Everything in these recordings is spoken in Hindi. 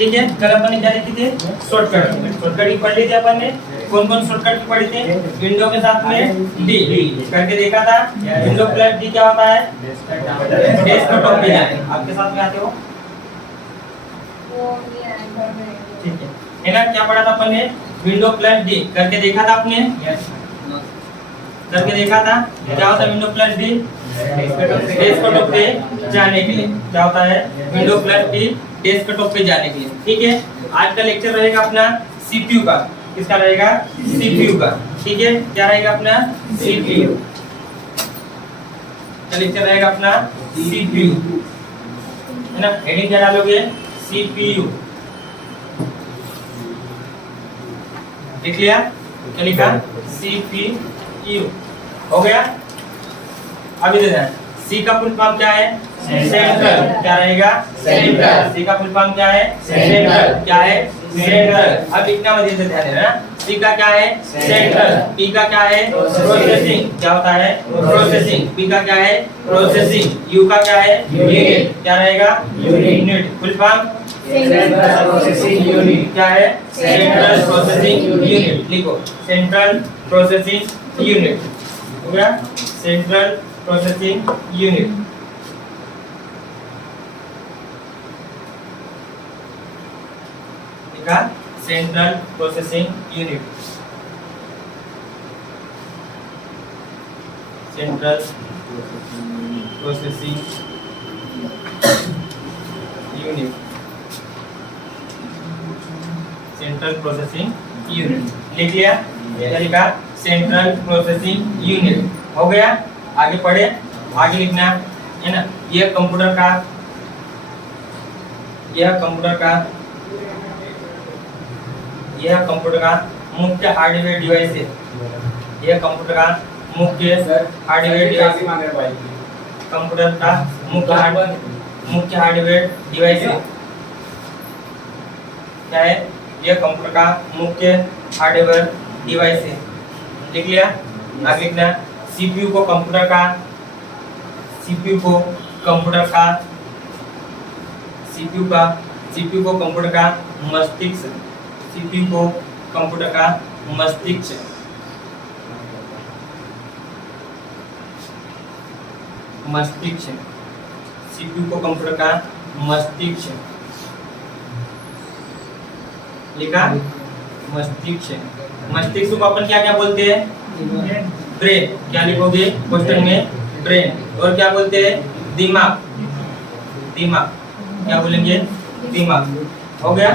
ठीक है, कल अपन ने क्या लिखी थी? शॉर्टकट। शॉर्टकट की पढ़ ली थी अपन ने। कौन कौन शॉर्टकट की पढ़ी थी? विंडो के साथ में डी करके देखा था। विंडो प्लस डी क्या होता है? डेस्कटॉप पे जाए। आपके साथ में आते हो? ठीक है ना, क्या पढ़ा था अपन ने? विंडो प्लस डी करके देखा था आपने? करके देखा था। क्या होता है विंडो प्लस डी? डेस्कटॉप पे जाने के लिए। क्या होता है? विंडो प्लस डी डेस्कटॉप पे जाने के लिए। ठीक है, आज का लेक्चर रहेगा अपना सीपीयू का। किसका रहेगा? सीपीयू का। ठीक है, क्या रहेगा अपना? सीपीयू का लेक्चर रहेगा अपना सीपीयू, है ना। हेडिंग क्या डालोगे? सीपीयू। लिख लिया? क्या लिखा? सीपीयू। हो गया? अभी देखना, सी का फुल फॉर्म क्या है? सेंट्रल। क्या रहेगा? सेंट्रल। सी का फुल फॉर्म क्या है? सेंट्रल। क्या है? सेंट्रल। अब लिखना मत, से ध्यान देना। सी का क्या है? सेंट्रल। पी का क्या है? प्रोसेसिंग। क्या होता है? प्रोसेसिंग। पी का क्या है? प्रोसेसिंग। यू का क्या है? यूनिट। क्या रहेगा? Unit. Full form central processing unit. क्या है? Central processing unit. लिखो, सेंट्रल प्रोसेसिंग यूनिट। हो गया? Central processing unit. लिखा? Central processing unit. Central processing unit. Central processing unit. लिख लिया? क्या लिखा? Central processing unit. हो गया? आगे पढ़े। आगे लिखना है ना। यह कंप्यूटर का मुख्य हार्डवेयर डिवाइस है। यह कंप्यूटर का मुख्य हार्डवेयर डिवाइस। कंप्यूटर का मुख्य हार्डवेयर डिवाइस है। क्या है? यह कंप्यूटर का मुख्य हार्डवेयर डिवाइस है। लिख लिया? आगे लिखना, सीपीयू को कंप्यूटर का मस्तिष्क। लिखा? मस्तिष्क। मस्तिष्क को अपन क्या क्या बोलते हैं? ब्रेन। क्या लिखोगे क्वेश्चन में? ब्रेन। और क्या बोलते हैं? दिमाग। क्या बोलेंगे? दिमाग। हो गया?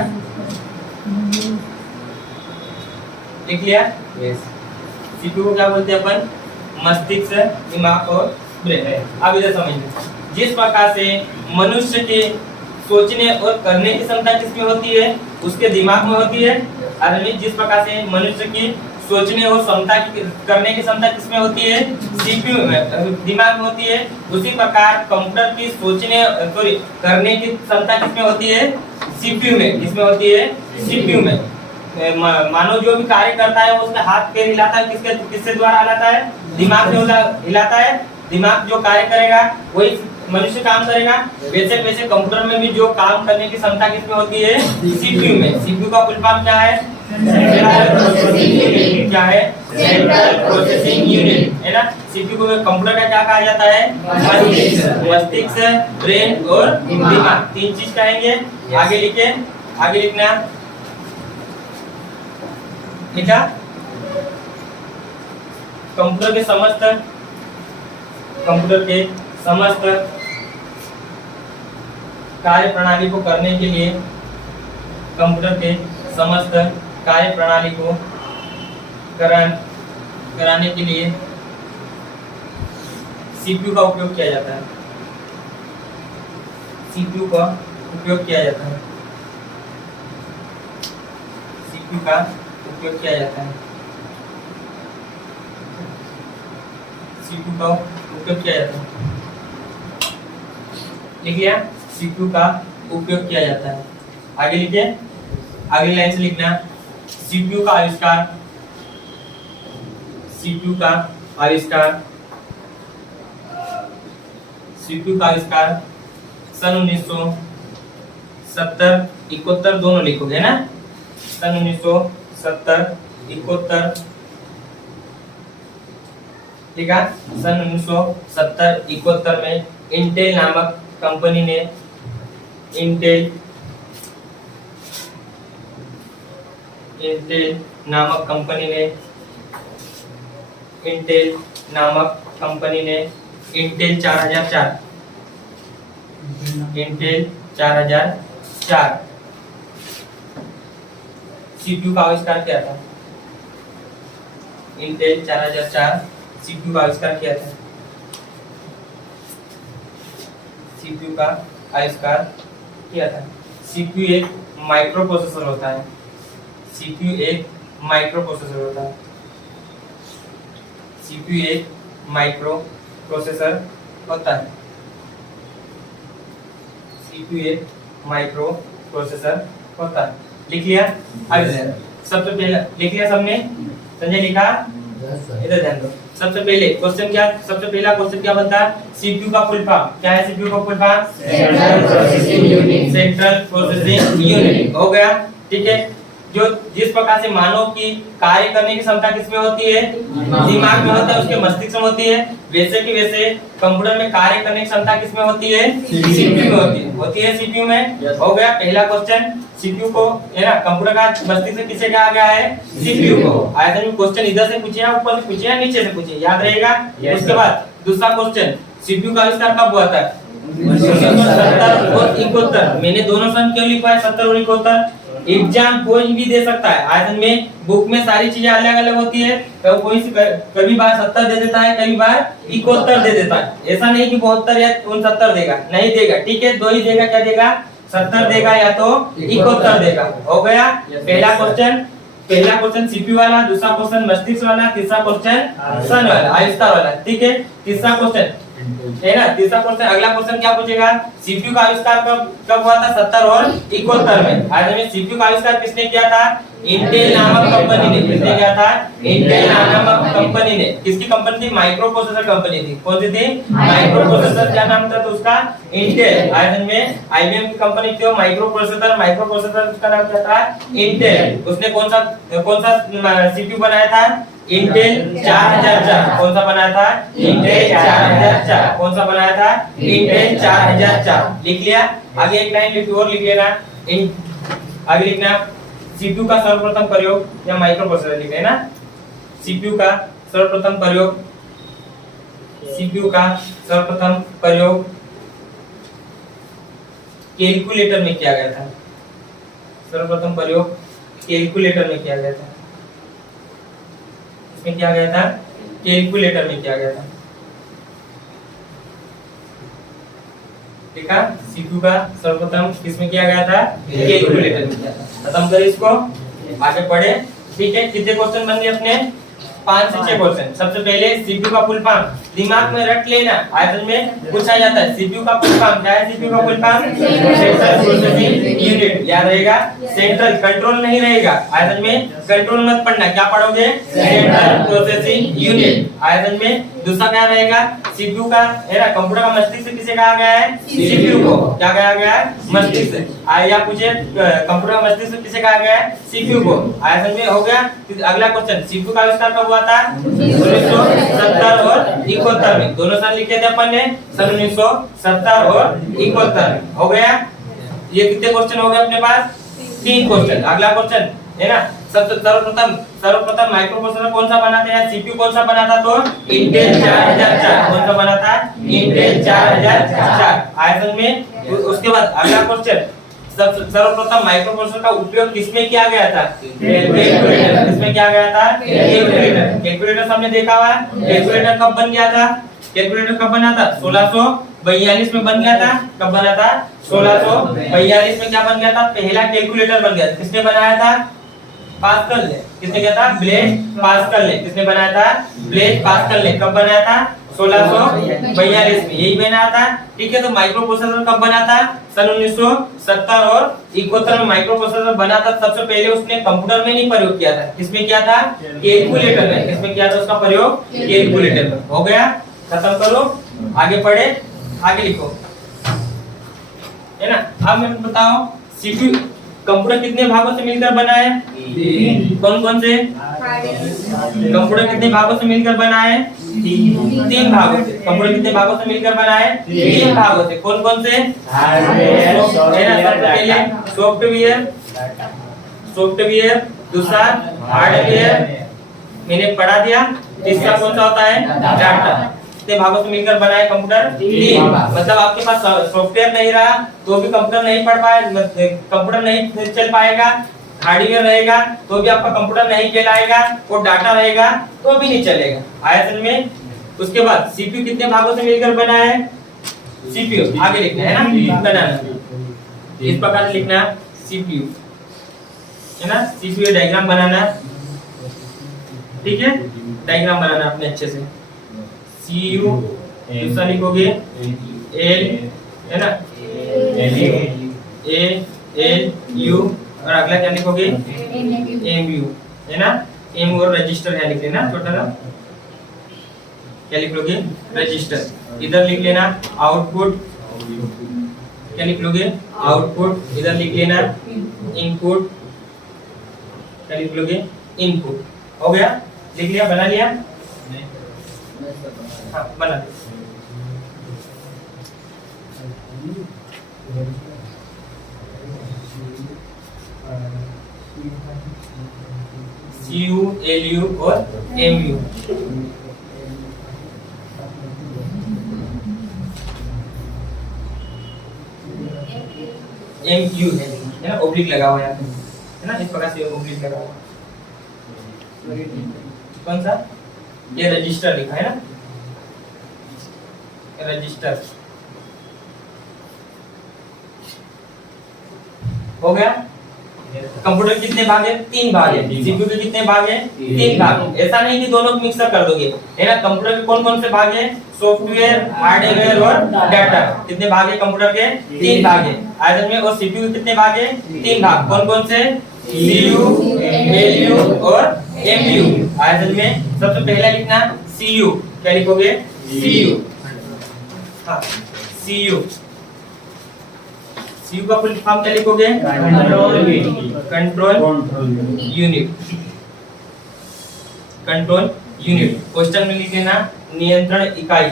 लिख लिया? सीपीयू को क्या बोलते हैं अपन? मस्तिष्क, दिमाग और ब्रेन। अब इधर समझिए, जिस प्रकार से मनुष्य के सोचने और करने की क्षमता किसमें होती है? उसके दिमाग में होती है। जिस प्रकार से मनुष्य की सोचने और करने की क्षमता किसमें होती है? सीपीयू में, दिमाग में होती है। उसी प्रकार कंप्यूटर की करने की क्षमता किसमें होती है? सीपीयू में। किसमें होती है? सीपीयू में। मानव जो भी कार्य करता है वो उसका हाथ पैर हिलाता है, किसके द्वारा हिलाता है? दिमाग से हिलाता है। दिमाग जो कार्य करेगा वही मनुष्य काम करेगा। वैसे कंप्यूटर में भी जो काम करने की क्षमता किसमें होती है? सीपीयू में। सीपीयू का फुल फॉर्म क्या है? क्या है? सेंट्रल प्रोसेसिंग यूनिट, है ना। सीपीयू को कंप्यूटर का क्या कहा जाता है? मस्तिष्क, ब्रेन और दिमाग। तीन चीज कहेंगे। आगे लिखे? आगे लिखना। लिखा? कंप्यूटर के समस्त कार्य प्रणाली को करने के लिए, कंप्यूटर के समस्त कार्य प्रणाली को कराने के लिए सीपीयू का उपयोग किया जाता है। सीपीयू का उपयोग किया जाता है। सीपीयू का उपयोग किया जाता है। सीपीयू का उपयोग किया जाता है। लिख लिया? सीपीयू का उपयोग किया जाता है। आगे लिखिए? अगली लाइन से लिखना, सीपीयू का आविष्कार सन 70 71 दोनों लिखोगे ना। सन 1970 71, ठीक है। सन 1970 71 में इंटेल नामक कंपनी ने इंटेल नामक कंपनी ने इंटेल 4004 सीपीयू का आविष्कार किया था। इंटेल 4004 सीपीयू का आविष्कार किया था। सीपीयू का आविष्कार किया था। सीपीयू एक माइक्रो प्रोसेसर होता है। सीपीयू एक माइक्रो प्रोसेसर होता है। सीपीयू एक माइक्रो प्रोसेसर होता है। सीपीयू एक माइक्रो प्रोसेसर होता है। लिख लिया? आगे सबसे पहले लिख लिया सबने? संजय लिखा? इधर ध्यान दो। सबसे पहले क्वेश्चन क्या, सबसे पहला क्वेश्चन क्या बनता है? सीपीयू का फुल फॉर्म क्या है? सीपीयू का full form central processing unit हो गया, ठीक है। जो जिस प्रकार से मानव की कार्य करने की क्षमता किसमें होती है? दिमाग में होता है, उसके मस्तिष्क में होती है। वैसे कि वैसे कंप्यूटर में कार्य करने की क्षमता किसमें होती है? सीपीयू में होती है सीपीयू में। हो गया पहला क्वेश्चन। सीपीयू को है ना, कंप्यूटर का मस्तिष्क किसे कहा गया है? सीपीयू को। आया था क्वेश्चन इधर से पूछे या ऊपर से पूछे या नीचे से पूछे, याद रहेगा। उसके बाद दूसरा क्वेश्चन, सीपीयू का आविष्कार कब हुआ था? 1970 और 71। मैंने दोनों सन क्यों लिखा है 70 और 71? एग्जाम कोई भी दे सकता है। आयतन में बुक में सारी चीजें अलग अलग होती है, तो कोई कभी बार 70 दे देता है, कभी बार 71 दे देता है। ऐसा नहीं कि 72 या 69 देगा, नहीं देगा, ठीक है। दो ही देगा, क्या देगा? 70 देगा या तो 71 देगा। हो गया पहला क्वेश्चन सीपीयू वाला, दूसरा क्वेश्चन मस्तिष्क वाला, तीसरा क्वेश्चन सन वाला, आविष्कार वाला, ठीक है। तीसरा क्वेश्चन है ना, तीसरा क्वेश्चन। अगला क्वेश्चन क्या पूछेगा? सीपीयू का आविष्कार कब हुआ था? 70 और 71 में। आज में सीपीयू का आविष्कार किसने किया था? इंटेल नामक कंपनी ने। किसने किया था? इंटेल नामक कंपनी ने। किसकी कंपनी थी? माइक्रो प्रोसेसर कंपनी थी। कौन सी थी? Micro processor. क्या नाम था तो उसका? इंटेल। आज में आईबीएम की कंपनी थी माइक्रो प्रोसेसर उसका नाम क्या था? इंटेल। उसने कौन सा सीपीयू बनाया था? इंटेल 4004। कौन सा बनाया था? इंटेल 4004। कौन सा बनाया था? इंटेल 4004। लिख लिया? आगे एक लाइन और लिख लेना। आगे लिखना सीपीयू का सर्वप्रथम प्रयोग या माइक्रो प्रोसेसर लिखे ना। सीपीयू का सर्वप्रथम प्रयोग कैलकुलेटर में किया गया था। सर्वप्रथम प्रयोग कैलकुलेटर में किया गया था। इसमें किया गया था? कैलकुलेटर में किया गया था। ठीक है। सीपीयू का सर्वप्रथम किसमें किया गया था? कैलकुलेटर में किया था। खत्म करें इसको, आगे पढ़े, ठीक है। कितने क्वेश्चन बन गए अपने? 5 से 6 क्वेश्चन। सबसे पहले सीपीयू का फुल फॉर्म दिमाग में रट लेना, आयतन में पूछा जाता है। सीपीयू का फुल फॉर्म क्या है? सीपीयू का full form central processing unit. याद रहेगा, सेंट्रल कंट्रोल नहीं रहेगा। आयतन में कंट्रोल मत पढ़ना, क्या पढ़ोगे? Central processing unit. आयतन में दूसरा क्या रहेगा? सीपीयू का है ना, कंप्यूटर का मस्तिष्क किसे कहा गया है? सीपीयू को। क्या कहा गया है? मस्तिष्क। आया पूछे कंप्यूटर का मस्तिष्क किसे कहा गया है? सीपीयू को। आयतन में हो गया। अगला क्वेश्चन, सीपीयू का आविष्कार कब हुआ था? 1970 और 71 में। दोनों साल लिखे थे अपन ने, सन 1970 और 71 में। हो गया। ये कितने क्वेश्चन हो गए अपने पास? 3 क्वेश्चन। अगला क्वेश्चन है ना, सर्वप्रथम माइक्रो प्रोसेसर कौन सा बना था? सीपीयू कौन सा बना था? तो इंटेल 4004। कौन सा बना था? इंटेल 4004। आयतन में। उसके बाद अगला क्वेश्चन, सर्वप्रथम माइक्रो प्रोसेसर का उपयोग किसमें किया गया था? कैलकुलेटर। किसमें किया गया था? कैलकुलेटर। कैलकुलेटर सबने देखा हुआ। कैलकुलेटर कब बन गया था? कैलकुलेटर कब बना था? 1642 में बन गया था। कब बना था? 1642 में क्या बन गया था? पहला कैलकुलेटर बन गया था। किसने बनाया था? पास्कल ने। किसने किया था? ब्लेज पास्कल ने। किसने बनाया था? ब्लेज पास्कल ने। कब बनाया था? 1642 में। यही बनाया था, ठीक है। तो माइक्रो प्रोसेसर कब बना था? सन 1970 और 71 में माइक्रो प्रोसेसर बना था। सबसे पहले उसने कंप्यूटर में नहीं प्रयोग किया था। किसमें किया था? कैलकुलेटर में। किसमें किया था उसका प्रयोग? कैलकुलेटर में। हो गया, खत्म करो, आगे पढ़े, आगे लिखो, है ना। अब मैं बताओ सीपीयू कंप्यूटर कितने भागों से मिलकर बना है? कौन कौन से? कंप्यूटर कितने भागों से मिलकर बना है? 3 भागों से। कंप्यूटर कितने भागों से मिलकर बना है? 3 भागों से। कौन कौन से? सॉफ्टवेयर, सॉफ्टवेयर, दूसरा हार्डवेयर, मैंने पढ़ा दिया। तीसरा कौन सा होता है? डाटा। कितने भागों से मिलकर बना है कंप्यूटर? 3। मतलब आपके पास सॉफ्टवेयर नहीं रहा तो भी कंप्यूटर नहीं पढ़ पाए, कंप्यूटर नहीं चल पाएगा। हार्डवेयर रहेगा तो भी आपका कंप्यूटर नहीं कहलाएगा, और डाटा रहेगा तो भी नहीं चलेगा। आया समझ में? उसके बाद सीपीयू कितने भागों से मिलकर बना है? सीपीयू आगे लिखना है ना, बनाना इस प्रकार से लिखना सीपीयू है ना। सीपीयू डायग्राम बनाना, ठीक है, डायग्राम बनाना अपने अच्छे से। सीयू दूसरा लिखोगे एल है ना, एल यू, और अगला क्या लिखोगे? एम यू है ना। एम और रजिस्टर है लिख लेना, छोटा ना क्या लिख लोगे? रजिस्टर। इधर लिख लेना आउटपुट, क्या लिख लोगे? आउटपुट। इधर लिख लेना इनपुट, क्या लिख लोगे? इनपुट। हो गया? लिख लिया? बना लिया? हाँ बना। CU, LU और MU। MU है ना, ओब्लिक लगा हुआ है ना, इस प्रकार से ओब्लिक लगा हुआ। कौन सा? ये रजिस्टर लिखा है ना, रजिस्टर। हो गया? कंप्यूटर कितने भाग है? 3 भाग है। सीपीयू के कितने भाग है? 3 भाग। ऐसा नहीं कि दोनों को मिक्सअप कर दोगे, है ना। कंप्यूटर के कौन कौन से भाग है? सॉफ्टवेयर, हार्डवेयर और डाटा। कितने भाग है कंप्यूटर के? 3 भाग है। आयतन में। और सीपीयू के कितने भाग है? 3 भाग। कौन कौन से? सीयू, एलयू और एमयू। आयतन में सबसे पहला लिखना सीयू, क्या लिखोगे? सीयू। हाँ सीयू। सीयू का फुल फॉर्म क्या लिखोगे? Control unit. Control unit. Question में लिख लेना नियंत्रण इकाई,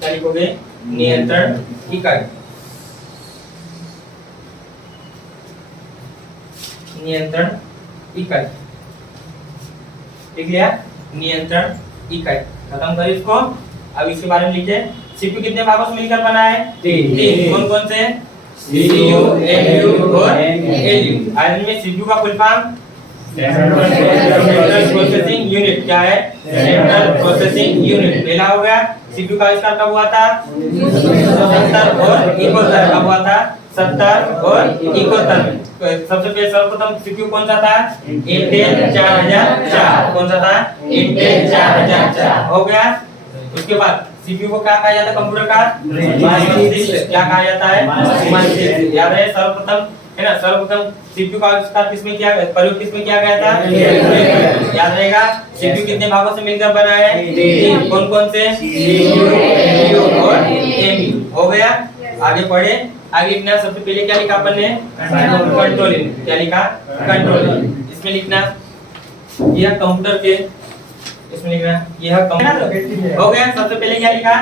क्या लिखोगे? नियंत्रण इकाई। नियंत्रण इकाई लिख लिया? नियंत्रण इकाई। खत्म करो इसको। अब इसके बारे में लिखे सीपीयू कितने भागों से मिलकर बना है? 3। कौन कौन से? सीयू, एलयू और एलयू। आयरन में सीपीयू का full form central processing unit. क्या है? Central processing unit. पहला हो गया। सीपीयू का आविष्कार कब हुआ था? 70 और 71। कब हुआ था? 70 और 71 में। सबसे पहले सर्वप्रथम सीपीयू कौन सा था? इंटेल 4004। कौन सा था? इंटेल 4004। हो गया। उसके बाद सीपीयू को क्या कहा जाता है? कंप्यूटर का मस्तिष्क। क्या कहा जाता है? मस्तिष्क। याद है सर्वप्रथम, है ना, सर्वप्रथम सीपीयू का आविष्कार किसमें किया गया? प्रयोग किसमें किया गया था? याद रहेगा। सीपीयू कितने भागों से मिलकर बना है? 3। कौन कौन से? सीयू, एलयू और एमयू। हो गया। आगे पढ़े। आगे लिखना सबसे पहले क्या लिखा अपन ने? Control unit. क्या लिखा? Control unit. इसमें लिखना यह कंप्यूटर के, इसमें लिखना यह कंप्यूटर। हो गया। सबसे पहले क्या लिखा?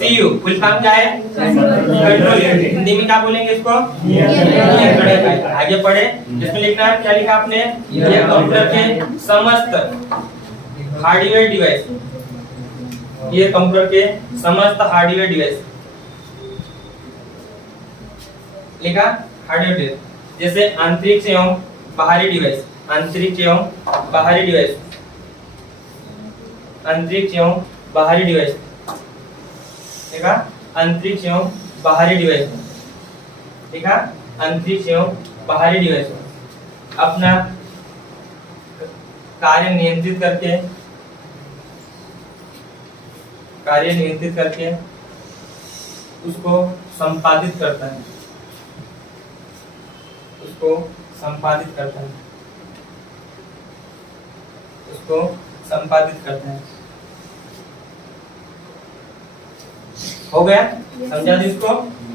सीयू। फुल फॉर्म क्या है? Control unit. हिंदी में क्या बोलेंगे इसको? नियंत्रण इकाई। आगे पढ़े। इसमें लिखना क्या लिखा आपने? यह कंप्यूटर के समस्त हार्डवेयर डिवाइस, ये कंप्यूटर के समस्त हार्डवेयर डिवाइस लिखा। हार्डवेयर डिवाइस जैसे आंतरिक एवं बाहरी डिवाइस। आंतरिक एवं बाहरी डिवाइस। आंतरिक एवं बाहरी डिवाइस देखा। आंतरिक एवं बाहरी डिवाइस देखा। आंतरिक एवं बाहरी डिवाइस अपना कार्य नियंत्रित करके उसको संपादित करता है। उसको संपादित करता है। हो गया? समझा दी इसको?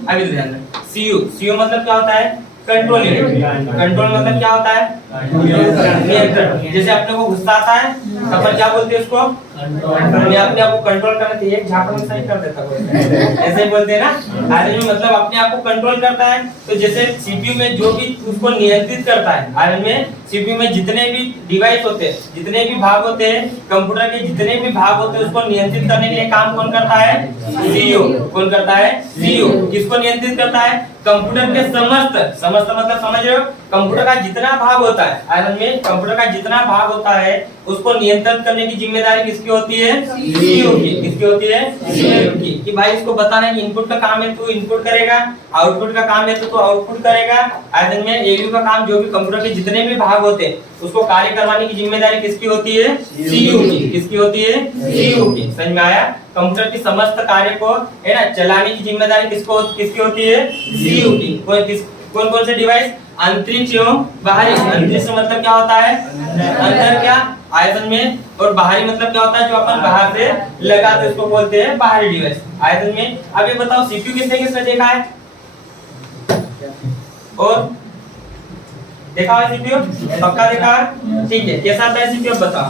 आगे ध्यान दें। सीयू। सीयू मतलब क्या होता है? Control unit. कंट्रोल मतलब क्या होता है? नियंत्रण। जैसे अपने को गुस्सा आता है तो अपन क्या बोलते हैं उसको? मैं अपने आप को कंट्रोल करना चाहिए, एक झापड़ में सही कर देता कोई ऐसे ही बोलते हैं ना। आयरन में मतलब अपने आप को कंट्रोल करता है। तो जैसे सीपीयू में जो भी उसको नियंत्रित करता है, आयरन में सीपीयू में जितने भी डिवाइस होते हैं, जितने भी भाग होते हैं, कंप्यूटर के जितने भी भाग होते हैं, उसको नियंत्रित करने के लिए काम कौन करता है? सीयू। कौन करता है? सीयू। किसको नियंत्रित करता है? कंप्यूटर के समस्त मतलब समझ रहे हो? कंप्यूटर का जितना भाग होता है, आयरन में कंप्यूटर का जितना भाग होता है उसको नियंत्रित करने की जिम्मेदारी किसकी होती है? सीयू की। किसकी होती है? सीयू की। कि भाई इसको बताना है कि इनपुट का काम है तो इनपुट करेगा, आउटपुट का काम है तो आउटपुट करेगा। आयरन में एलयू का काम जो भी कंप्यूटर के जितने भी भाग होते हैं उसको कार्य करवाने की जिम्मेदारी किसकी होती है? सीयू की। किसकी होती है? सीयू की। समझ में आया? कंप्यूटर की समस्त कार्य को है ना चलाने की जिम्मेदारी किसकी होती है? सीयू की। कौन कौन से डिवाइस? अंतरिक्ष एवं बाहरी। अंतरिक्ष मतलब क्या होता है? अंदर क्या आयतन में, और बाहरी मतलब क्या होता है? जो अपन बाहर से लगाते हैं उसको बोलते हैं बाहरी डिवाइस। आयतन में अब ये बताओ सीपीयू किसने किसने देखा है? और देखा है सीपीयू? पक्का देखा है? ठीक है, कैसा आता है सीपीयू बताओ।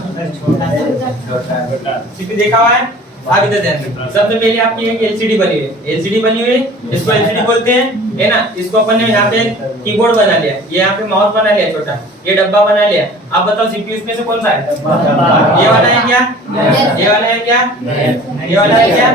सीपीयू देखा हुआ है? आप इधर ध्यान दो। सबसे पहले आपकी एक एलसीडी बनी हुई है। एलसीडी बनी हुई इसको एलसीडी बोलते हैं, है ना। इसको अपन ने यहाँ पे कीबोर्ड बना लिया, ये यहाँ पे माउस बना लिया छोटा, ये डब्बा बना लिया। अब बताओ सीपीयू इसमें से कौन सा है? ये वाला है क्या? ये वाला है क्या? ये वाला है क्या?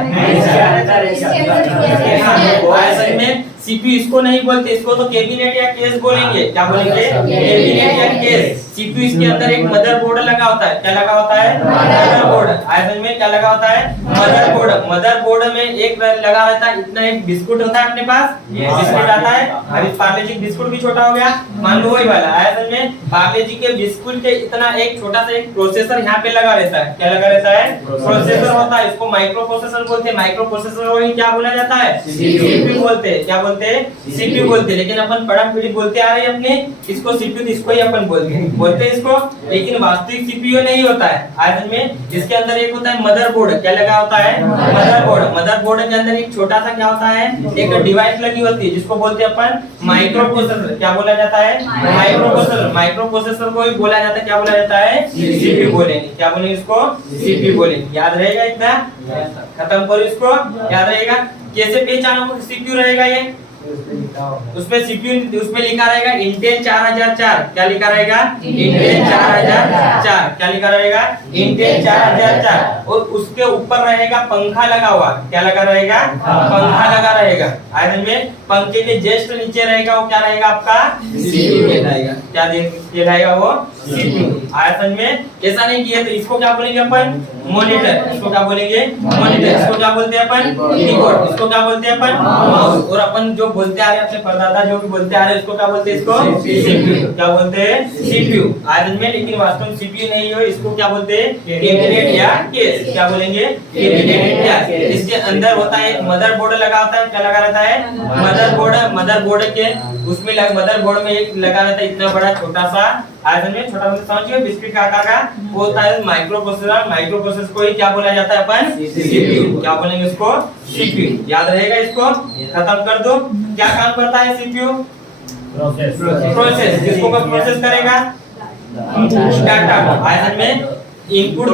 असल में सीपीयू इसको नहीं बोलते, इसको तो कैबिनेट या केस बोलेंगे। क्या बोलेंगे? कैबिनेट या केस। सीपीयू इसके अंदर एक मदरबोर्ड लगा होता है। क्या लगा होता है? मदरबोर्ड। आयतन में क्या लगा होता है? मदरबोर्ड। मदरबोर्ड में एक लगा रहता है, इतना एक बिस्कुट होता है अपने पास, बिस्कुट आता है। अब इस पार्ले जी बिस्कुट भी छोटा हो गया, मान लो वही वाला। आयतन में पार्ले जी के बिस्कुट के इतना एक छोटा सा एक प्रोसेसर यहाँ पे लगा रहता है। क्या लगा रहता है? प्रोसेसर होता है। इसको माइक्रो प्रोसेसर बोलते हैं। माइक्रो प्रोसेसर को क्या बोला जाता है? सीपीयू बोलते हैं। क्या बोलते हैं? सीपीयू बोलते हैं। लेकिन अपन बड़ा पीढ़ी बोलते आ रहे हैं अपने, इसको सीपीयू, इसको ही अपन बोलते हैं इसको। लेकिन वास्तविक सीपीयू नहीं होता है। आयतन में इसके अंदर एक होता है मदरबोर्ड। क्या लगा होता है? मदरबोर्ड। मदरबोर्ड के अंदर एक छोटा सा क्या होता है? एक डिवाइस लगी होती है जिसको बोलते हैं अपन माइक्रो प्रोसेसर। क्या बोला जाता है? Micro processor. माइक्रो प्रोसेसर को ही बोला जाता है, क्या बोला जाता है? सीपीयू बोलेंगे। क्या बोलेंगे इसको? सीपीयू बोलेंगे। याद रहेगा इतना? खत्म करो इसको, याद रहेगा। कैसे पहचानोगे सीपीयू रहेगा? ये उसमें सीपीयू उसमें लिखा रहेगा इंटेल 4004। क्या लिखा रहेगा? इंटेल 4004। क्या लिखा रहेगा? इंटेल 4004। और उसके ऊपर रहेगा पंखा लगा हुआ। क्या लगा रहेगा? पंखा लगा रहेगा। आयरन में पंखे के जस्ट नीचे रहेगा वो क्या रहेगा? आपका सीपीयू कहलाएगा। क्या कहलाएगा वो? सीपीयू। आयरन में ऐसा नहीं किया तो इसको क्या बोलेंगे अपन? मॉनिटर। इसको क्या बोलेंगे? मॉनिटर। इसको क्या बोलते हैं अपन? कीबोर्ड। इसको क्या बोलते हैं अपन? माउस। और अपन जो बोलते आ रहे हैं अपने परदादा जो भी बोलते आ रहे हैं इसको क्या बोलते हैं? इसको सीपीयू। क्या बोलते हैं? सीपीयू। आयरन में लेकिन वास्तव में सीपीयू नहीं हो, इसको क्या बोलते हैं? कैबिनेट या केस। क्या बोलेंगे? कैबिनेट या केस। इसके अंदर होता है एक मदरबोर्ड लगा होता है। क्या लगा रहता है? मदरबोर्ड। मदरबोर्ड के उसमें मदरबोर्ड में एक लगा रहता है इतना बड़ा छोटा सा, आयतन में छोटा मतलब समझिए बिस्किट का आकार का, वो होता है माइक्रो प्रोसेसर। माइक्रो प्रोसेसर को ही क्या बोला जाता है अपन? सीपीयू। क्या बोलेंगे इसको? सीपीयू। याद रहेगा इसको? खत्म कर दो। क्या काम करता है सीपीयू? प्रोसेस। किसको प्रोसेस करेगा? डाटा। आयतन में इनपुट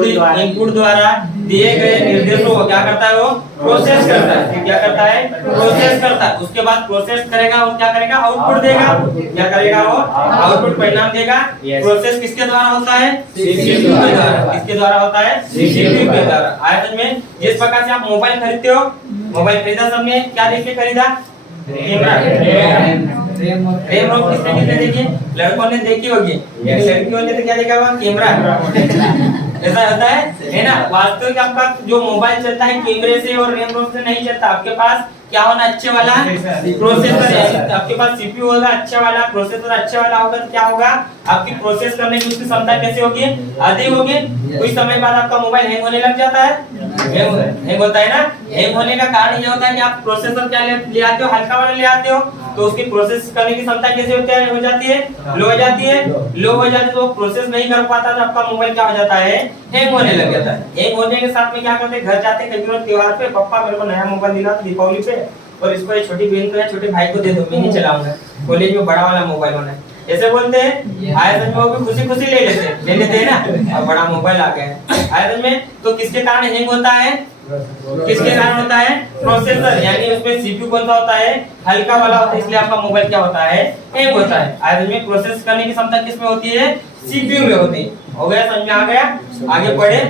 द्वारा दिए गए निर्देशों को क्या करता है? वो प्रोसेस करता है। क्या करता है? प्रोसेस करता है। उसके बाद प्रोसेस करेगा और क्या करेगा? आउटपुट देगा। क्या करेगा? वो आउटपुट परिणाम देगा। प्रोसेस किसके द्वारा होता है? सीपीयू के द्वारा। किसके द्वारा होता है? सीपीयू के द्वारा। आयतन में जिस प्रकार से आप मोबाइल खरीदते हो, मोबाइल खरीदा सबने क्या देख के खरीदा? कैमरा। रेम रोम किसने देखी? लड़कों ने देखी होगी, लड़कियों ने तो क्या देखा हुआ? कैमरा। ऐसा होता है ना। वास्तविक आपका जो मोबाइल चलता है कैमरे से और रेम रोम से नहीं चलता। आपके पास क्या होना? अच्छे वाला प्रोसेसर है। आपके पास सीपीयू होगा अच्छा वाला, प्रोसेसर अच्छा वाला होगा तो क्या होगा? आपकी प्रोसेस करने की उसकी क्षमता कैसे होगी? अधिक होगी। कुछ समय बाद आपका मोबाइल हैंग होने लग जाता है। हैंग होता है ना। हैंग होने का कारण ये होता है कि आप प्रोसेसर क्या ले आते हो? हल्का वाला ले आते हो, तो उसकी प्रोसेस करने की क्षमता कैसे हो जाती है? लो हो जाती है। लो हो जाती है तो प्रोसेस नहीं कर पाता तो आपका मोबाइल क्या हो जाता है? हैंग होने लग जाता है। हैंग होने के साथ में क्या करते हैं? घर जाते हैं कभी त्योहार पे, पापा मेरे को नया मोबाइल दिला दीपावली पे, और इसको ये छोटी बहन को या छोटे भाई को दे दो, मैं नहीं चलाऊंगा, कॉलेज में बड़ा वाला मोबाइल होना है, ऐसे बोलते हैं। आए दिन में वो भी खुशी खुशी ले लेते हैं ना, अब बड़ा मोबाइल आ गया है। आए दिन में तो किसके कारण हैंग होता है, किसके कारण होता है, प्रोसेसर, यानी उसमें सीपीयू कौन सा होता है, हल्का वाला होता है, इसलिए आपका मोबाइल क्या होता है, हैंग होता है। आए दिन में प्रोसेस करने की क्षमता किसमें होती है, सीपीयू में होती है। हो गया, समझ में आ गया, आगे बढ़े।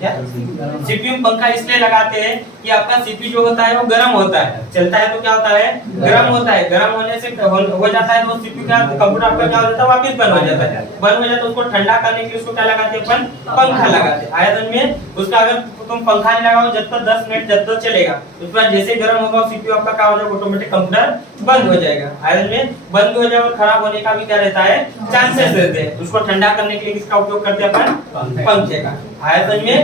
सीपीयू पंखा इसलिए लगाते हैं कि आपका सीपीयू जो होता है वो गर्म होता है, चलता है तो क्या होता है, गर्म होता है, गर्म होने से हो जाता है तो सीपीयू का कंप्यूटर आपका क्या हो जाता है, वापस बंद हो जाता है, बंद हो जाता है। उसको ठंडा करने के लिए उसको क्या लगाते हैं अपन, पंखा लगाते हैं। आयतन में उसका अगर तुम पंखा नहीं लगाओ जब तक 10 मिनट जब तक चलेगा, उसके बाद जैसे गर्म होगा सीपीयू आपका क्या हो जाएगा, ऑटोमेटिक कंप्यूटर बंद हो जाएगा। आयतन में बंद हो जाएगा और खराब होने का भी क्या रहता है, चांसेस रहते हैं। उसको ठंडा करने के लिए किसका उपयोग करते हैं अपन, पंखे का। आयतन में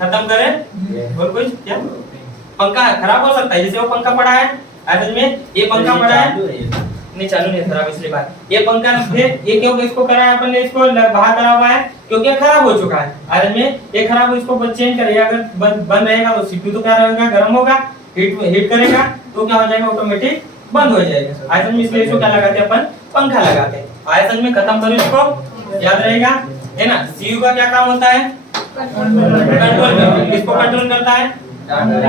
खत्म करें और कुछ क्या, पंखा खराब हो सकता है, जैसे वो पंखा पड़ा है आयतन में, ये पंखा पड़ा है नहीं, चालू नहीं खराब, इसलिए बात ये पंखा ये क्यों इसको करा है अपन ने, इसको बाहर करा हुआ है क्योंकि खराब हो चुका है। आयतन में ये खराब हो, इसको चेंज करेगा, अगर बंद रहेगा तो सीपीयू तो क्या रहेगा, गर्म होगा, हीट करेगा तो क्या हो जाएगा, ऑटोमेटिक बंद हो जाएगा। आयतन में इसलिए इसको क्या लगाते हैं अपन, पंखा लगाते हैं। आयतन में खत्म करो, इसको याद रहेगा है ना। सीयू का क्या काम होता है, कंट्रोल, किसको कंट्रोल करता है, कंप्यूटर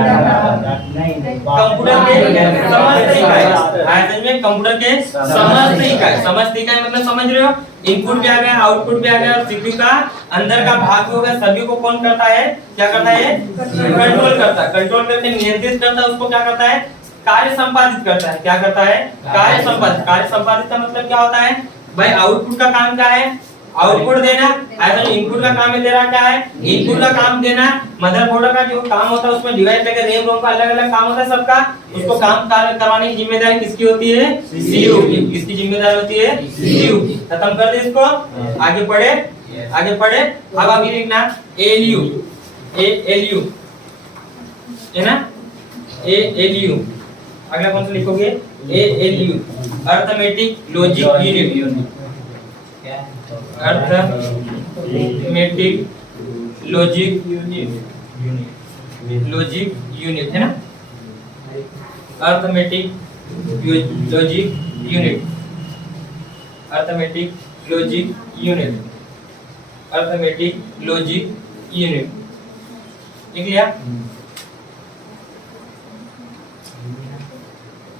के समस्त इकाई। आयतन में कंप्यूटर के समस्त इकाई, समस्त इकाई मतलब समझ रहे हो, इनपुट भी आ गया, आउटपुट भी आ गया, और सीपीयू का अंदर का भाग होगा, सभी को कौन करता है, क्या करता है, कंट्रोल करता है, कंट्रोल करके नियंत्रित करता है, उसको क्या करता है, कार्य संपादित करता है। क्या करता है, कार्य संपादित। कार्य संपादित का मतलब क्या होता है भाई, आउटपुट का काम क्या है, आउटपुट देना। आयतन इनपुट का काम दे रहा क्या है, इनपुट का काम देना। मदरबोर्ड का जो काम होता है उसमें डिवाइस लेकर रैम रोम का अलग अलग काम होता है सबका, उसको काम करवाने की जिम्मेदारी किसकी होती है, सीयू की। किसकी जिम्मेदारी होती है, सीयू की। खत्म कर दे इसको, आगे पढ़े, आगे पढ़े। अब अभी लिखना एएलयू, एएलयू है ना, एएलयू। अगला कौन सा लिखोगे, ALU, arithmetic logic unit, arithmetic logic unit है ना, arithmetic logic unit, arithmetic logic unit, arithmetic logic unit. लिख लिया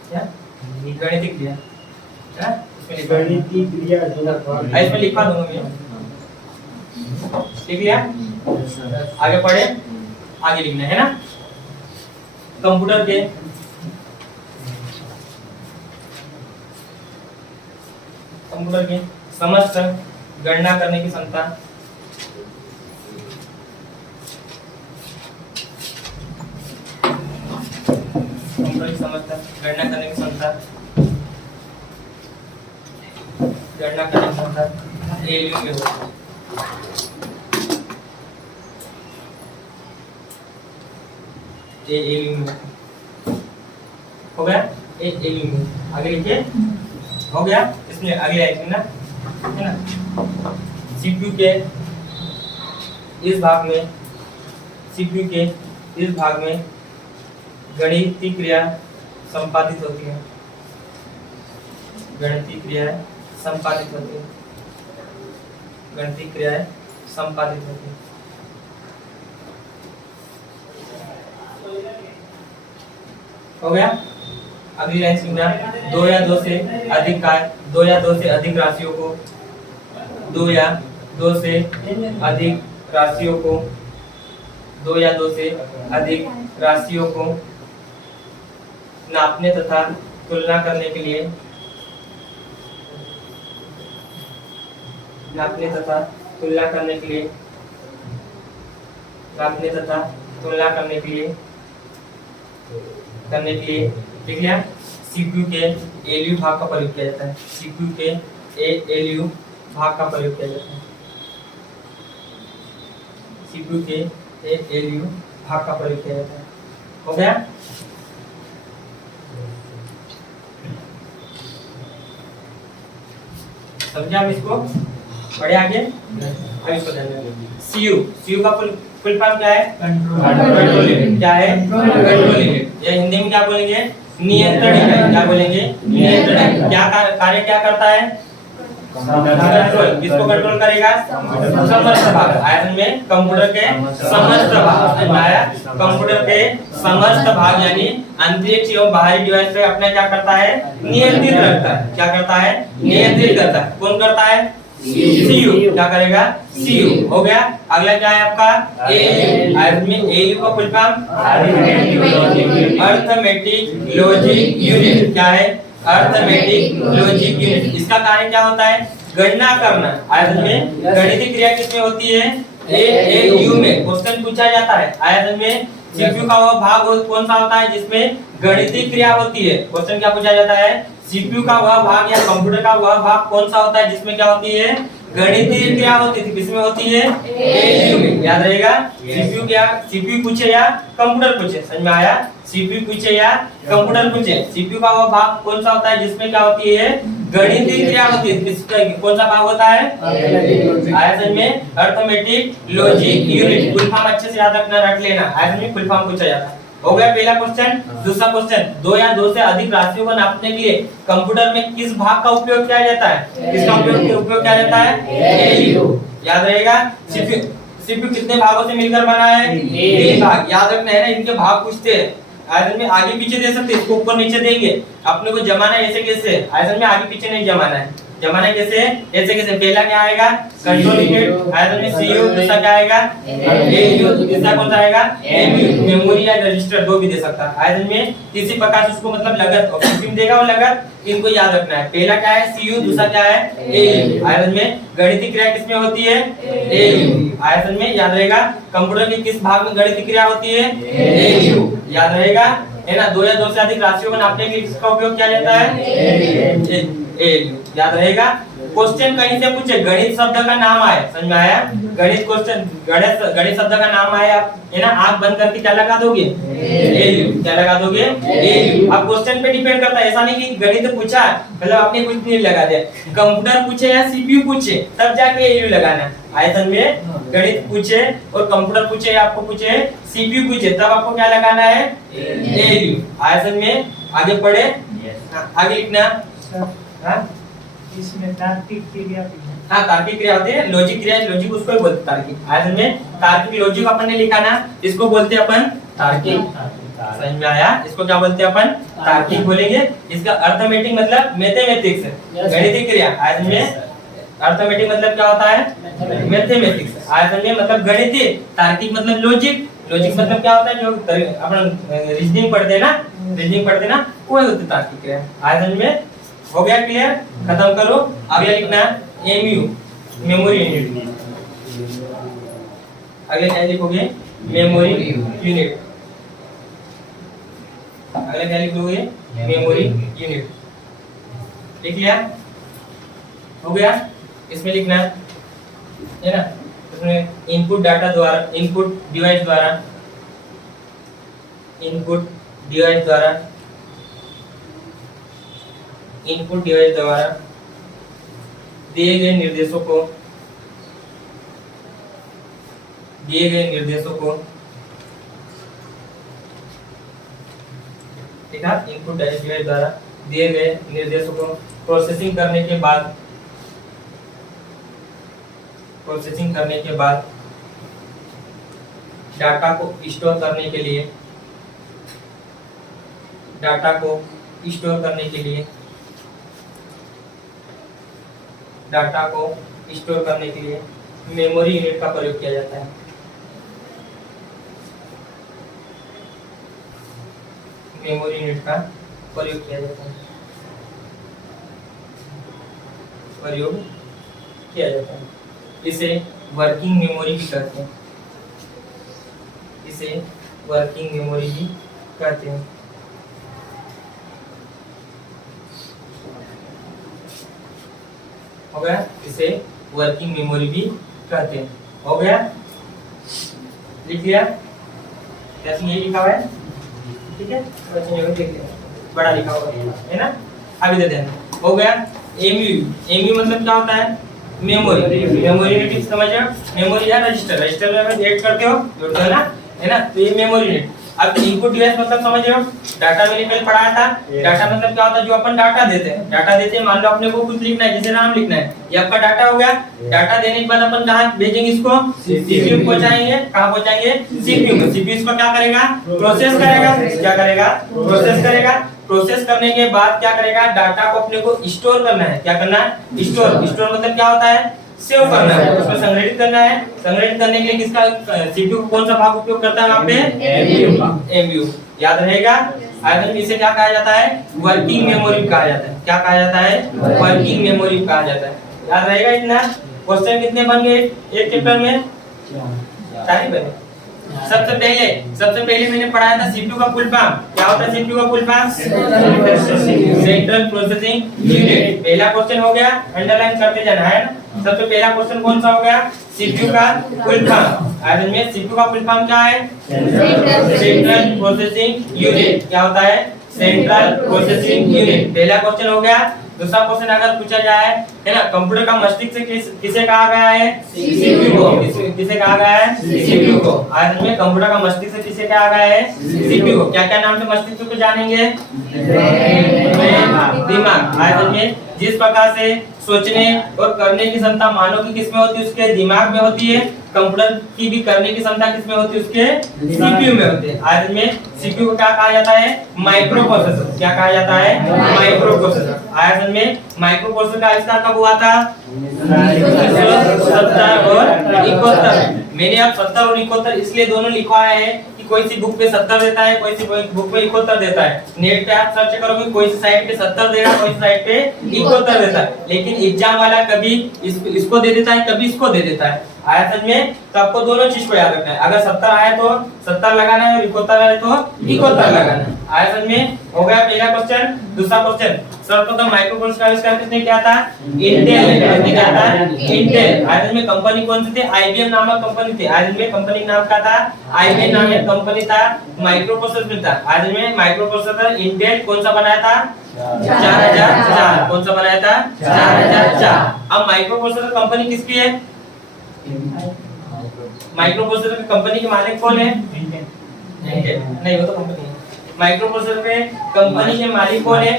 क्या, गणितिक लिया है, गणितीय क्रिया जो इसमें लिखवा दूंगा मैं, लिख लिया। आगे पढ़े, आगे लिखना है ना। कंप्यूटर के समस्त गणना करने की क्षमता, कंप्यूटर की समस्त गणना करने की क्षमता, गणना करने की क्षमता एएलयू में होती है। एएलयू में हो गया, एएलयू में। आगे लिखिए, हो गया। इसमें अगले आइटम ना है ना, सीपीयू के इस भाग में, सीपीयू के इस भाग में गणितीय क्रिया संपादित होती है, गणितीय क्रियाएं संपादित होती है, गणितीय क्रियाएं संपादित होती है। हो गया। अगली लाइन सुनना, दो या दो से अधिक कार्य, दो या दो से अधिक राशियों को, दो या दो से अधिक राशियों को, दो या दो से अधिक राशियों को नापने तथा तुलना करने के लिए, नापने तथा तुलना करने के लिए, नापने तथा तुलना करने के लिए लिख लिया। सीपीयू के एएलयू भाग का प्रयोग किया जाता है, सीपीयू के एएलयू भाग का प्रयोग किया जाता है, सीपीयू के एएलयू भाग का प्रयोग किया जाता है। हो गया। समझे आप इसको, बढ़े आगे। अब इसको ध्यान दें, सीयू, सीयू का फुल फॉर्म क्या है? Control unit. क्या है? Control unit. या हिंदी में क्या बोलेंगे? नियंत्रण इकाई। क्या बोलेंगे? नियंत्रण इकाई। क्या कार्य क्या करता है? कंट्रोल। किसको कंट्रोल करेगा? समस्त भाग। आयतन में कंप्यूटर के समस्त भाग। आया कंप्यूटर के समस्त भाग यानी अंतरिक्ष एवं बाहरी डिवाइस पे अपना क्या करता है? नियंत्रित रखता है। क्या करता है? नियंत्रित करता है। कौन करता है? सीयू। क्या करेगा? सीयू। हो गया। अगला क्या है आपका? एयू। आयतन में एयू का full form arithmetic logic unit. क्या है? Arithmetic logic unit. इसका कार्य क्या होता है? गणना करना। आयतन में गणितीय क्रिया किसमें होती है? एयू में। क्वेश्चन पूछा जाता है आयतन में सीपीयू का वह भाग कौन सा होता है जिसमें गणितीय क्रिया होती है? क्वेश्चन क्या पूछा जाता है? सीपीयू का वह भाग या कंप्यूटर का वह भाग कौन सा होता है जिसमें क्या होती है? गणितीय क्रिया होती है। किसमें होती है? एयू में। याद रहेगा। सीपीयू क्या? सीपीयू पूछे या कंप्यूटर पूछे? समझ में आया? सीपीयू पूछे या कंप्यूटर पूछे, सीपीयू का वो भाग कौन सा होता है जिसमें क्या होती है? गणितीय क्रिया होती है। किसका कौन सा भाग होता है? आयतन में arithmetic logic unit. Full form अच्छे से याद रखना, रख लेना। आयतन में फुल फॉर्म पूछा जाता है। हो गया पहला क्वेश्चन। दूसरा क्वेश्चन, दो या दो से अधिक राशियों को नापने के लिए कंप्यूटर में किस भाग का उपयोग किया जाता है? किसका उपयोग किया जाता है? एयू। याद रहेगा। सीपीयू कितने भागों से मिलकर बना है? 3 भाग। याद रखना है ना, इनके भाग पूछते हैं। आयतन में आगे पीछे दे सकते, इसको ऊपर नीचे देंगे। अपने को जमाना ऐसे कैसे? आयतन में आगे पीछे नहीं जमाना है। जमाना कैसे? ऐसे कैसे? पहला क्या आएगा? Control unit. आयतन में सीयू। दूसरा क्या आएगा? एयू। तीसरा कौन सा आएगा? एमयू। मेमोरी या रजिस्टर दो भी दे सकता है। आयतन में किसी प्रकार से उसको मतलब लगत ऑब्जेक्टिव देगा और लगत इनको याद रखना है। पहला क्या है? सीयू। दूसरा क्या है? एयू। आयतन में गणितीय क्रिया किसमें होती है? एयू। आयतन में याद रहेगा कंप्यूटर के किस भाग में गणितीय क्रिया होती है? एयू। याद रहेगा है ना। दो या दो से अधिक राशियों को नापने के लिए किसका उपयोग किया जाता है? एयू। याद रहेगा। क्वेश्चन कहीं से पूछे, गणित शब्द का नाम आए, समझ में आया? गणित क्वेश्चन, गणित शब्द का नाम आया है ना, आंख बंद करके क्या लगा दोगे? एयू। क्या लगा दोगे? एयू। अब क्वेश्चन पे डिपेंड करता है। ऐसा नहीं कि गणित पूछा मतलब आपने कुछ नहीं लगा दिया। कंप्यूटर पूछे या सीपीयू पूछे तब जाके एयू लगाना। आयतन में गणित पूछे और कंप्यूटर पूछे या आपको पूछे सीपीयू पूछे तब आपको क्या लगाना है? एयू। आयतन में आगे पढ़े। आगे लिखना। हाँ, इसमें तार्किक क्रिया हाँ तार्किक क्रिया होती है। लॉजिक क्रिया, लॉजिक उसको ही बोलते हैं तार्किक। आयतन में तार्किक लॉजिक अपन ने लिखा ना, इसको बोलते हैं अपन तार्किक। समझ में आया? इसको क्या बोलते हैं अपन? तार्किक बोलेंगे। इसका अर्थमेटिक मतलब मैथमेटिक्स, गणितीय क्रिया। आयतन में अर्थमेटिक मतलब क्या होता है? मैथमेटिक्स। आयतन में मतलब गणितीय। तार्किक मतलब लॉजिक। लॉजिक मतलब क्या होता है? जो अपन रीजनिंग पढ़ते हैं ना, वो होती है तार्किक क्रिया। आयतन में हो गया क्लियर? खत्म करो। अगला लिखना एमयू, मेमोरी यूनिट। अगले क्या लिखोगे? Memory unit. अगला क्या लिखोगे? Memory unit. लिख लिया? हो गया? इसमें लिखना है ना, इसमें इनपुट डाटा द्वारा, इनपुट डिवाइस द्वारा दिए गए निर्देशों को ठीक है, इनपुट डिवाइस द्वारा दिए गए निर्देशों को प्रोसेसिंग करने के बाद डाटा को स्टोर करने के लिए मेमोरी यूनिट का प्रयोग किया जाता है। मेमोरी यूनिट का प्रयोग किया जाता है। इसे वर्किंग मेमोरी भी कहते हैं। हो गया? इसे वर्किंग मेमोरी भी कहते हैं। हो गया? लिख लिया? जैसे ये लिखा हुआ है, ठीक है, वैसे ये देख लिया, बड़ा लिखा हुआ है ना। अभी दे देना। हो गया? एमयू। एमयू मतलब क्या होता है? मेमोरी। मेमोरी यूनिट समझ रहे हो? मेमोरी या रजिस्टर, रजिस्टर में आप ऐड करते हो, जोड़ते हो ना, है ना, तो ये मेमोरी यूनिट। अब इनपुट डिवाइस मतलब समझ रहे हो? डाटा मैंने कल पढ़ाया था। डाटा मतलब क्या होता है? जो अपन डाटा देते हैं, डाटा देते हैं, मान लो अपने को कुछ लिखना है, जैसे नाम लिखना है, ये आपका डाटा हो गया। डाटा देने के बाद अपन कहाँ भेजेंगे इसको? सीपीयू को पहुंचाएंगे। कहाँ पहुंचाएंगे? सीपीयू को। सीपीयू इसको क्या करेगा? प्रोसेस करेगा। क्या करेगा? प्रोसेस करेगा। प्रोसेस करने के बाद क्या करेगा? डाटा को अपने को स्टोर करना है। क्या करना है? स्टोर। स्टोर मतलब क्या होता है? सेव करना है, उसको संग्रहित करना है। संग्रहित करने के लिए किसका सीपीयू का कौन सा भाग उपयोग करता है वहां पे? एमयू। याद रहेगा? आइटम इसे क्या कहा जाता है? वर्किंग मेमोरी कहा जाता है। क्या कहा जाता है? वर्किंग मेमोरी कहा जाता है। याद रहेगा इतना? क्वेश्चन कितने बन गए एक चैप्टर में? 4 ही बने। सबसे पहले मैंने पढ़ाया था सीपीयू का फुल फॉर्म। क्या होता है सीपीयू का full form? Central processing unit. पहला क्वेश्चन हो गया, अंडरलाइन करते जाना है ना। सबसे पहला क्वेश्चन कौन सा हो गया? सीपीयू का फुल फॉर्म। आज में सीपीयू का फुल फॉर्म क्या है? Central processing unit. क्या होता है? Central processing unit. पहला क्वेश्चन हो गया। दूसरा क्वेश्चन अगर पूछा जाए, है ना, कंप्यूटर का मस्तिष्क किसे कहा गया है? सीपीयू को। किसे कहा गया है? सीपीयू को। आज में कंप्यूटर का मस्तिष्क किसे कहा गया है? सीपीयू को। क्या क्या नाम से मस्तिष्क को जानेंगे? दिमाग। आज में जिस प्रकार से सोचने और करने की क्षमता मानव की किसमें होती है? उसके दिमाग में होती है। कंप्यूटर की भी करने की क्षमता किसमें होती है? उसके सीपीयू में होती है। आज में सीपीयू को क्या कहा जाता है? Micro processor. क्या कहा जाता है? Micro processor. आज में माइक्रो प्रोसेसर का आविष्कार कब हुआ था? 1970 और 71। मैंने अब 70 और 71 इसलिए दोनों लिखवाया है कि कोई सी बुक पे 70 देता है, कोई सी बुक पे 71 देता है। नेट पे आप सर्च करोगे, कोई सी साइट पे 70 देगा, कोई सी साइट पे 71 देता है। लेकिन एग्जाम वाला कभी इसको दे देता है, कभी इसको दे देता है। आया समझ में? तो आपको दोनों चीज को याद रखना है। अगर 70 आया तो 70 लगाना है और 71 आया तो 71 लगाना है। आया समझ में? हो गया पहला क्वेश्चन। दूसरा क्वेश्चन, सर्वप्रथम माइक्रो प्रोसेसर का आविष्कार किसने किया था? इंटेल ने। किसने किया था? इंटेल। आज में कंपनी कौन सी थी? आईबीएम नामक कंपनी थी। आज में कंपनी का नाम क्या था? आईबीएम नामक कंपनी था। माइक्रो प्रोसेसर था। आज में माइक्रो प्रोसेसर इंटेल कौन सा बनाया था? 4004। कौन सा बनाया था? 4004। अब माइक्रो प्रोसेसर कंपनी किसकी है? माइक्रो प्रोसेसर की कंपनी के मालिक कौन है? नहीं, वो तो कंपनी है। माइक्रो प्रोसेसर के कंपनी के मालिक कौन है?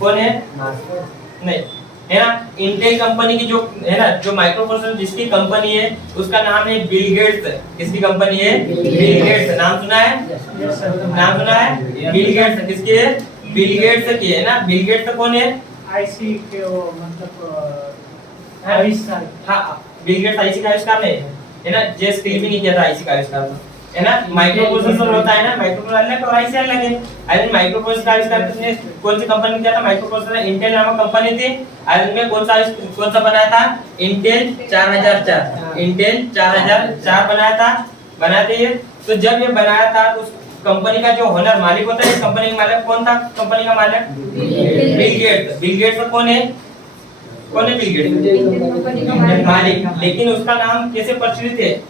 कौन है? नहीं, है ना, इंटेल कंपनी की जो है ना, जो माइक्रो प्रोसेसर जिसकी कंपनी है उसका नाम है बिल गेट्स। किसकी कंपनी है? Bill Gates. नाम सुना है? नाम सुना है? Bill Gates. किसकी है? बिल गेट्स की है ना। बिल गेट्स कौन है? आईसी के वो मतलब आविष्कार। हाँ, बिल गेट्स आईसी का आविष्कार नहीं है ना। जे स्टील भी नहीं किया था आईसी का आविष्कार, है ना। माइक्रो प्रोसेसर होता है ना, माइक्रो प्रोसेसर अलग और आईसी अलग है। आई माइक्रो प्रोसेसर का आविष्कार किसने, कौन सी कंपनी ने किया था? माइक्रो प्रोसेसर इंटेल नामक कंपनी थी। आई में कौन सा बनाया था? इंटेल 4004। इंटेल 4004 बनाया था ये। तो जब ये बनाया था तो कंपनी का जो ओनर मालिक होता है, कंपनी का मालिक कौन था? कंपनी का मालिक बिल गेट्स। बिल गेट्स कौन है? कौन है बिल गेट्स? मालिक। लेकिन उसका नाम कैसे प्रचलित है?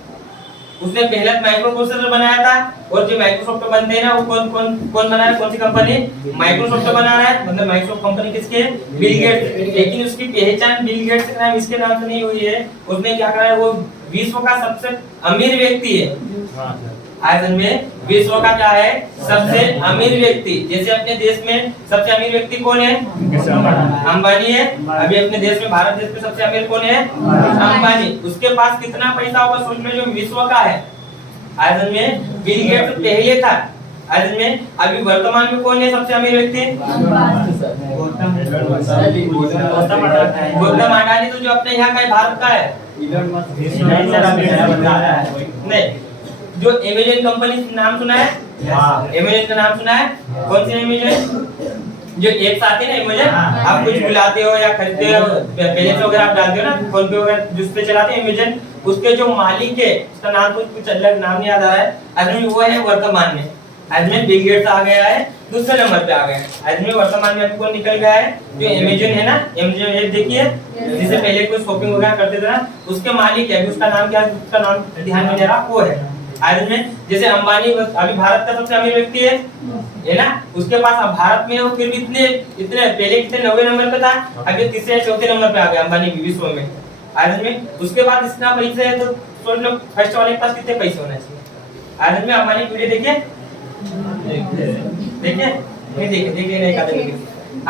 उसने पहले माइक्रो प्रोसेसर बनाया था और जो माइक्रोसॉफ्ट बनते हैं ना, वो कौन बना रहा है? कौन सी कंपनी? माइक्रोसॉफ्ट बना रहा है। मतलब माइक्रोसॉफ्ट कंपनी किसकी है? Bill Gates. लेकिन उसकी पहचान बिल गेट्स के नाम इसके नाम से नहीं हुई है। उसने क्या करा है? वो विश्व का सबसे अमीर व्यक्ति है। आज में विश्व का क्या है? सबसे अमीर व्यक्ति। जैसे अपने देश में सबसे अमीर व्यक्ति कौन है? अंबानी है। अभी अपने देश में, भारत देश में सबसे अमीर कौन है? अंबानी। उसके पास कितना पैसा होगा सोच लो, जो विश्व का है। आज में बिल गेट्स पहले था। आज में अभी वर्तमान में कौन है सबसे अमीर व्यक्ति? गौतम अडानी। तो जो अपने यहाँ का है, भारत का है। नहीं, जो अमेज़न कंपनी नाम सुना है? अमेज़न का नाम सुना है? कौन सी अमेज़न? जो एप्स आते हैं ना अमेज़न, आप कुछ बुलाते हो या खरीदते हो, बैलेंस वगैरह आप डालते हो ना, फोन पे वगैरह जिस पे चलाते हैं अमेज़न, उसके जो मालिक है उसका नाम कुछ अलग नाम नहीं याद आ रहा है। आदमी वो है वर्तमान में। आज में बिल गेट्स आ गया है, दूसरे नंबर पे आ गया है। आज में वर्तमान में कौन निकल गया है? जो अमेज़न है ना, अमेज़न ऐप देखिए, जिससे पहले कोई शॉपिंग वगैरह करते थे ना, उसके मालिक है। उसका नाम क्या है? उसका नाम ध्यान में नहीं आ रहा, वो है। आयरन में जैसे अंबानी अभी भारत का सबसे अमीर व्यक्ति है ना, उसके पास अब भारत में वो फिर भी इतने इतने पहले कितने 90 नंबर पे था, अभी तीसरे या चौथे नंबर पे आ गया अंबानी विश्व में आयरन में। उसके बाद इतना पैसे है तो सोच लो फर्स्ट वाले के पास कितने पैसे होना चाहिए। आयरन में अंबानी वीडियो देखिए देखिए नहीं देखिए नहीं का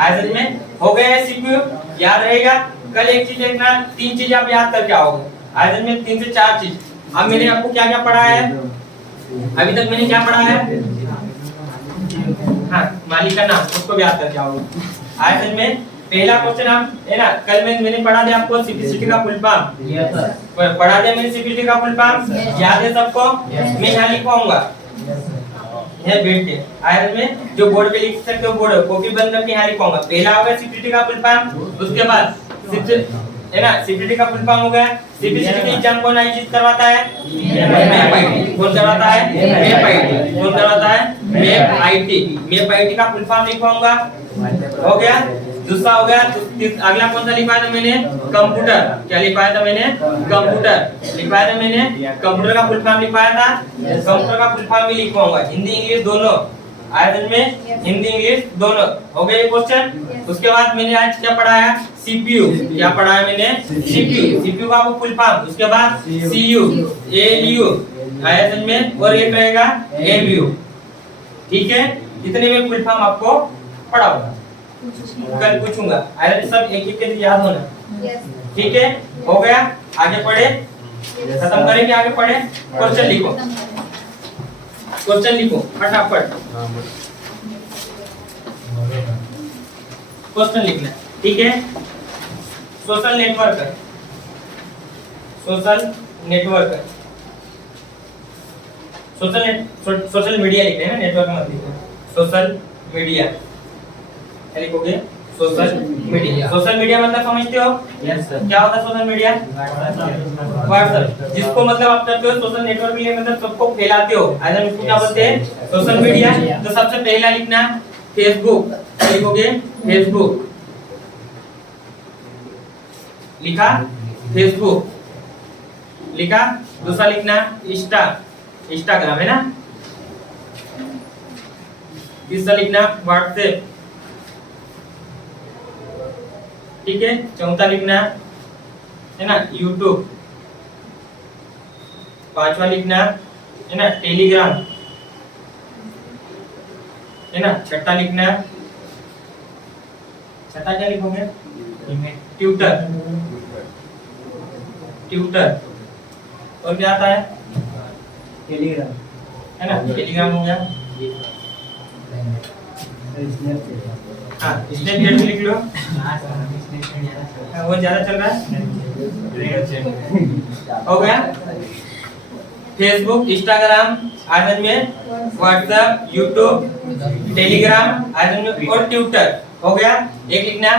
आयरन में हो गया है सीपीयू, याद रहेगा। कल एक चीज देखना, 3 चीज आप याद करके आओगे आयरन में, 3 से 4 चीज। अब मैंने आपको क्या क्या पढ़ा है अभी तक, मैंने क्या पढ़ा है, हाँ मालिक का नाम, उसको भी याद करके आओगे। आयरन में पहला क्वेश्चन आप है ना, कल मैंने पढ़ा दिया आपको सिंपलिसिटी का फुल फॉर्म, पढ़ा दिया मैंने सिंपलिसिटी का फुल फॉर्म, याद है सबको। मैं यहाँ लिखवाऊंगा है बैठ के आयरन में, जो बोर्ड पे लिख सकते हो बोर्ड कॉपी बंद करके यहाँ लिखवाऊंगा। पहला होगा सिंपलिसिटी का फुल फॉर्म, उसके बाद है ना सिंपलिसिटी का फुल फॉर्म हो गया। सिंपलिसिटी के एग्जाम कौन आयोजित करवाता है, मैप आईटी। कौन करवाता है, मैप आईटी। कौन करवाता है, मैप आईटी। मैप आईटी का फुल फॉर्म लिखवाऊंगा, हो गया। दूसरा हो गया, अगला कौन सा लिखवाया था मैंने, कंप्यूटर। क्या लिखवाया था मैंने, कंप्यूटर लिखवाया था मैंने, कंप्यूटर का फुल फॉर्म लिखवाया था। कंप्यूटर का फुल फॉर्म भी लिखवाऊंगा, हिंदी इंग्लिश दोनों आयरन में, हिंदी इंग्लिश दोनों। हो गए ये क्वेश्चन। उसके बाद मैंने आज क्या पढ़ाया, सीपीयू। क्या पढ़ाया मैंने, सीपीयू। सीपीयू का आपको फुल फॉर्म, उसके बाद सीयू, एलयू आयरन में, और एक रहेगा एमयू। ठीक है, इतने में फुल फॉर्म आपको पढ़ाऊंगा, कल पूछूंगा। आयरन सब एक एक के याद होना, ठीक है। हो गया, आगे पढ़े, खत्म करेंगे, आगे पढ़े। क्वेश्चन लिखो, क्वेश्चन लिखो फटाफट, क्वेश्चन लिखना, ठीक है। Social network, social network, social media लिखते हैं ना, नेटवर्क मत लिखो, सोशल मीडिया लिखोगे, सोशल मीडिया। सोशल मीडिया मतलब समझते हो, यस सर। क्या होता है सोशल मीडिया, व्हाट्सएप, जिसको मतलब आप करते हो सोशल नेटवर्क के लिए, मतलब सबको फैलाते हो, आइदर इसको क्या बोलते हैं, सोशल मीडिया। तो सबसे पहला लिखना फेसबुक, लिखोगे फेसबुक, लिखा फेसबुक, लिखा। दूसरा लिखना इंस्टाग्राम है ना। तीसरा लिखना व्हाट्सएप, ठीक है। चौथा लिखना है ना यूट्यूब। पांचवा लिखना है ना टेलीग्राम, है ना। छठा लिखना, छठा क्या लिखोगे, ट्विटर, ट्विटर। और क्या आता है, टेलीग्राम, है ना, टेलीग्राम हो गया। हाँ स्नैपचैट भी लिख लो, वो ज्यादा चल रहा है, हो गया। फेसबुक, इंस्टाग्राम आदन में, व्हाट्सएप, यूट्यूब, टेलीग्राम आदन में, और ट्विटर हो गया। एक लिखना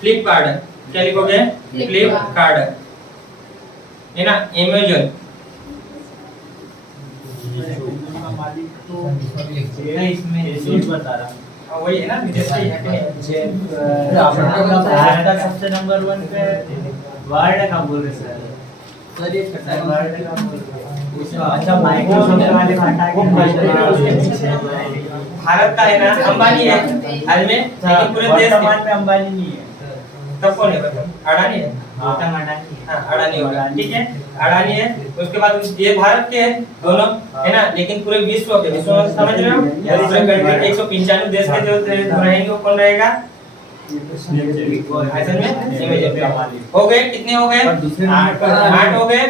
फ्लिपकार्ट, क्या लिखोगे, फ्लिपकार्ट, है ना। अमेज़न, इसमें बता रहा वही है ना, विदेश से है कि नहीं? भारत का सबसे नंबर 1 पे वर्ल्ड का बोल रहे सर, वर्ल्ड का बोल रहे। अच्छा माइक्रोसॉफ्ट वाले भारत का है ना अंबानी है हाल में, लेकिन पूरे देश में अंबानी नहीं है। तब कौन है बताओ, अडानी है। हाँ अडानी होगा, ठीक है, अडानी है। उसके बाद ये भारत के हैं दोनों, है ना, लेकिन पूरे विश्व के, विश्व में समझ रहे हो, 195 देश के जो रहेंगे वो कौन रहेगा, ऐसे में हो गए। कितने हो गए, 8 हो गए।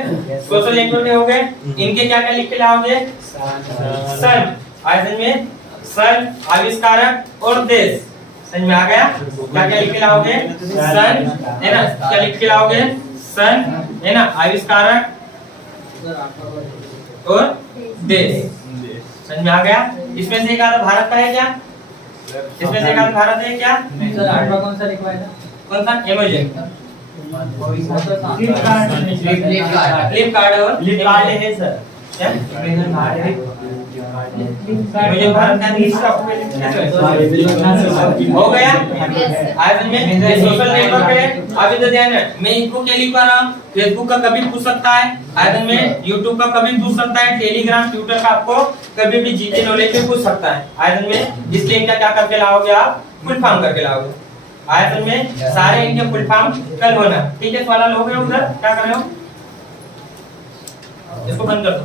सोशल नेटवर्क हो गए। इनके क्या क्या लिख के लाओगे, सन, ऐसे में सन, आविष्कारक और देश, समझ में आ गया। क्या क्या लिख के लाओगे, सन, है ना, क्या लिख के लाओगे, सन, है ना, आविष्कारक और देश, समझ में आ गया। इसमें से एक आधा भारत का है क्या, इसमें से एक आधा भारत है क्या, सर 8वां कौन सा लिखवाया था, कौन सा, अमेज़न, फ्लिपकार्ट फ्लिपकार्ट और फ्लिपकार्ट है सर, क्या? मुझे भारत का देश का हो गया। आज में ये सोशल नेटवर्क है। अब इधर ध्यान है, मैं इनको क्या लिख पा रहा हूँ, फेसबुक का कभी पूछ सकता है, आज में यूट्यूब का कभी पूछ सकता है, टेलीग्राम ट्विटर का आपको कभी भी जीके नॉलेज पे पूछ सकता है। आज में इसलिए इनका क्या करके लाओगे आप, फुल फॉर्म करके लाओगे। आयतन में सारे इनके फुल फॉर्म कल होना, ठीक है। सवाल हो गया उधर, क्या कर रहे हो, इसको बंद कर दो।